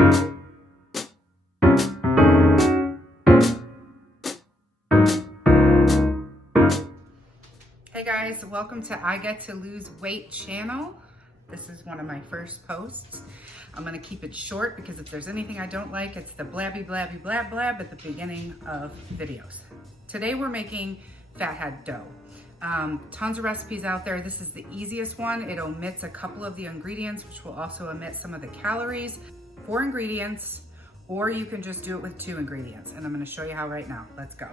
Hey guys, welcome to I Get to Lose Weight channel. This is one of my first posts. I'm gonna keep it short because if there's anything I don't like, it's the blabby blabby blab blab at the beginning of videos. Today we're making Fathead dough. Tons of recipes out there. This is the easiest one. It omits a couple of the ingredients, which will also omit some of the calories. 4 ingredients, or you can just do it with 2 ingredients. And I'm gonna show you how right now. Let's go.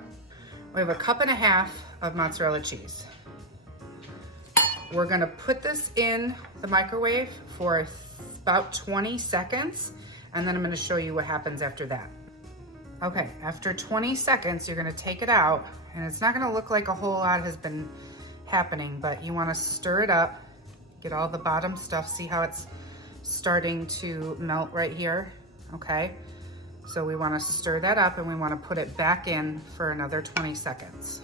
We have 1.5 cups of mozzarella cheese. We're gonna put this in the microwave for about 20 seconds, and then I'm gonna show you what happens after that. Okay, after 20 seconds, you're gonna take it out, and it's not gonna look like a whole lot has been happening, but you wanna stir it up, get all the bottom stuff, see how it's starting to melt right here, okay? So we wanna stir that up, and we wanna put it back in for another 20 seconds.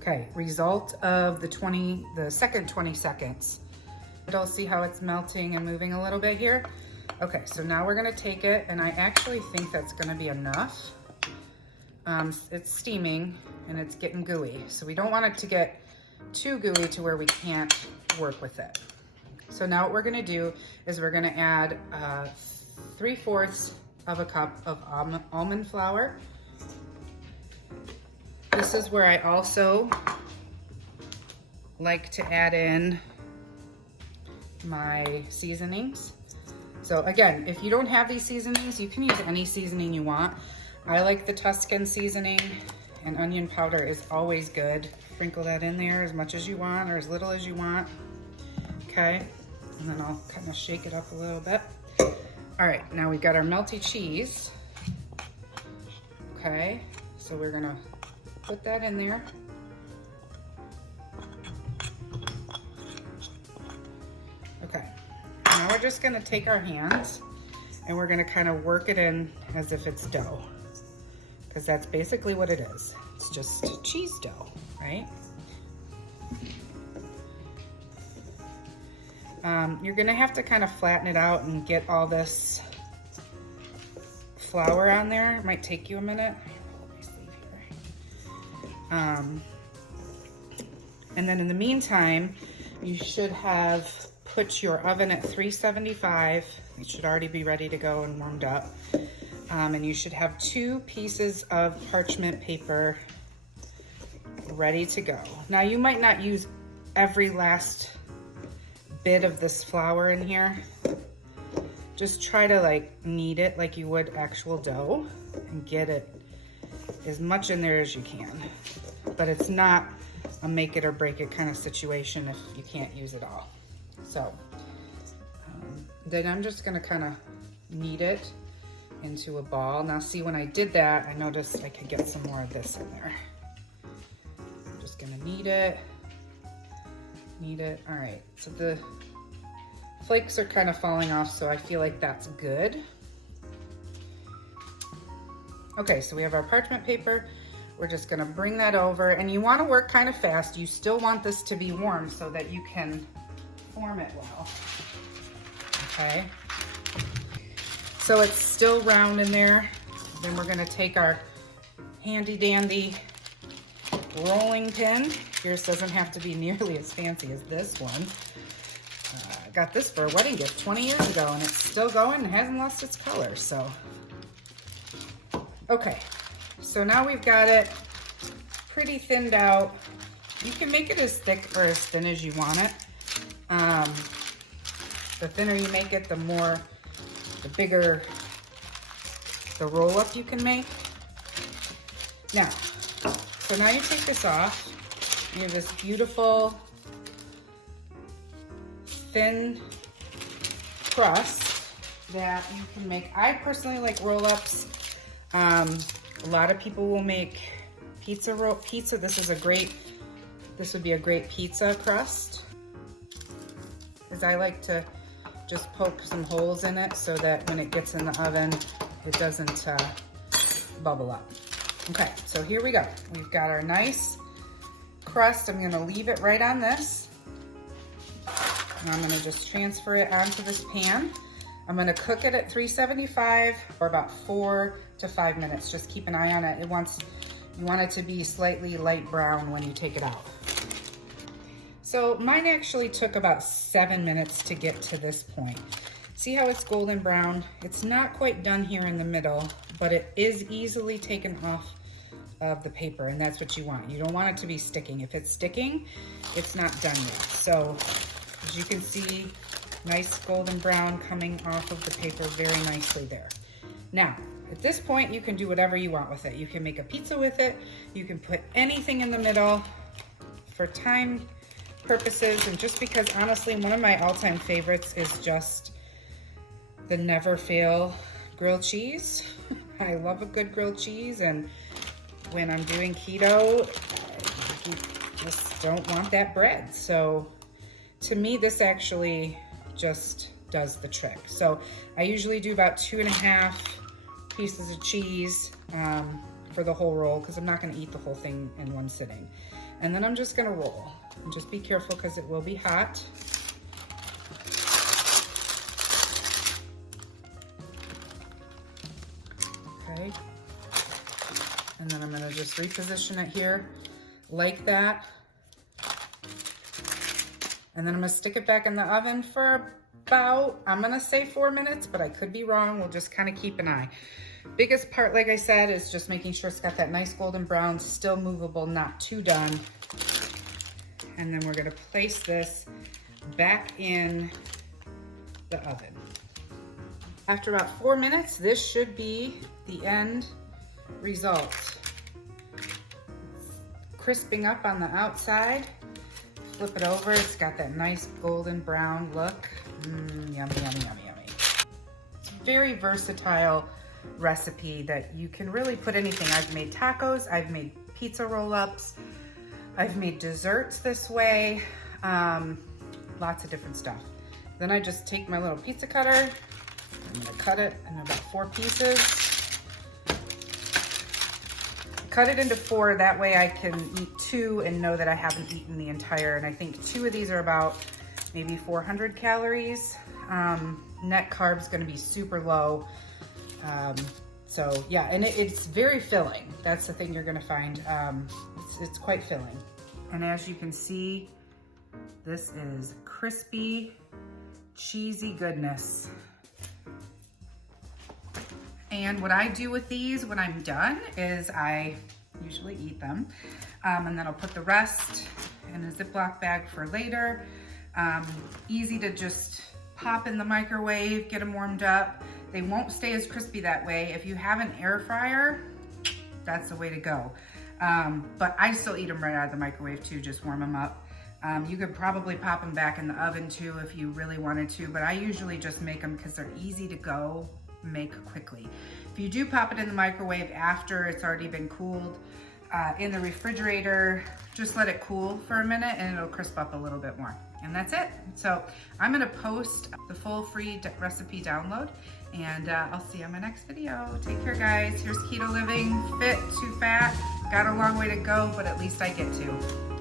Okay, result of the second 20 seconds. You'll see how it's melting and moving a little bit here. Okay, so now we're gonna take it, and I actually think that's gonna be enough. It's steaming and it's getting gooey. So we don't want it to get too gooey to where we can't work with it. So now what we're gonna do is we're gonna add 3/4 of a cup of almond flour. This is where I also like to add in my seasonings. So again, if you don't have these seasonings, you can use any seasoning you want. I like the Tuscan seasoning, and onion powder is always good. Sprinkle that in there as much as you want or as little as you want. Okay, and then I'll kind of shake it up a little bit. All right, now we've got our melty cheese. Okay, so we're gonna put that in there. Okay, now we're just gonna take our hands and we're gonna kind of work it in as if it's dough, because that's basically what it is. It's just cheese dough, right? You're gonna have to kind of flatten it out and get all this flour on there. It might take you a minute. And then in the meantime, you should have put your oven at 375. It should already be ready to go and warmed up. And you should have 2 pieces of parchment paper ready to go. Now you might not use every last bit of this flour in here. Just try to like knead it like you would actual dough and get it as much in there as you can. But it's not a make it or break it kind of situation if you can't use it all. So then I'm just gonna kind of knead it into a ball. Now see, when I did that, I noticed I could get some more of this in there. I'm just gonna knead it. All right, so the flakes are kind of falling off, so I feel like that's good. Okay, so we have our parchment paper. We're just gonna bring that over, and you wanna work kind of fast. You still want this to be warm so that you can form it well. Okay, so it's still round in there. Then we're gonna take our handy dandy rolling pin. Yours doesn't have to be nearly as fancy as this one. I got this for a wedding gift 20 years ago, and it's still going and hasn't lost its color, so. Okay, so now we've got it pretty thinned out. You can make it as thick or as thin as you want it. The thinner you make it, the bigger the roll up you can make. Now, so now you take this off. You have this beautiful thin crust that you can make. I personally like roll-ups. A lot of people will make pizza. This would be a great pizza crust, because I like to just poke some holes in it so that when it gets in the oven, it doesn't bubble up. Okay, so here we go. We've got our nice crust. I'm gonna leave it right on this. And I'm gonna just transfer it onto this pan. I'm gonna cook it at 375 for about 4 to 5 minutes. Just keep an eye on it. You want it to be slightly light brown when you take it out. So mine actually took about 7 minutes to get to this point. See how it's golden brown? It's not quite done here in the middle, but it is easily taken off of the paper, and that's what you want. You don't want it to be sticking. If it's sticking, it's not done yet. So as you can see, nice golden brown coming off of the paper very nicely there. Now, at this point, you can do whatever you want with it. You can make a pizza with it. You can put anything in the middle for time purposes, and just because honestly, one of my all-time favorites is just the Never Fail grilled cheese. I love a good grilled cheese, and when I'm doing keto, you just don't want that bread. So to me, this actually just does the trick. So I usually do about 2.5 pieces of cheese for the whole roll, because I'm not gonna eat the whole thing in one sitting. And then I'm just gonna roll. And just be careful because it will be hot. Okay. And then I'm gonna just reposition it here like that. And then I'm gonna stick it back in the oven for about, I'm gonna say 4 minutes, but I could be wrong. We'll just kind of keep an eye. Biggest part, like I said, is just making sure it's got that nice golden brown, still movable, not too done. And then we're gonna place this back in the oven. After about 4 minutes, this should be the end result. Crisping up on the outside. Flip it over, it's got that nice golden brown look. Yummy, yummy, yummy, yummy. It's a very versatile recipe that you can really put anything. I've made tacos, I've made pizza roll-ups, I've made desserts this way, lots of different stuff. Then I just take my little pizza cutter, I'm gonna cut it in about 4 pieces. Cut it into 4, that way I can eat 2 and know that I haven't eaten the entire, and I think 2 of these are about maybe 400 calories. Net carb's gonna be super low. So yeah, and it's very filling. That's the thing you're gonna find. It's quite filling. And as you can see, this is crispy, cheesy goodness. And what I do with these when I'm done is I usually eat them. And then I'll put the rest in a Ziploc bag for later. Easy to just pop in the microwave, get them warmed up. They won't stay as crispy that way. If you have an air fryer, that's the way to go. But I still eat them right out of the microwave too, just warm them up. You could probably pop them back in the oven too if you really wanted to, but I usually just make them because they're easy to go, make quickly. If you do pop it in the microwave after it's already been cooled, in the refrigerator, just let it cool for a minute and it'll crisp up a little bit more. And that's it. So I'm gonna post the full free recipe download, and I'll see you on my next video. Take care, guys. Here's keto living, fit to fat. Got a long way to go, but at least I get to.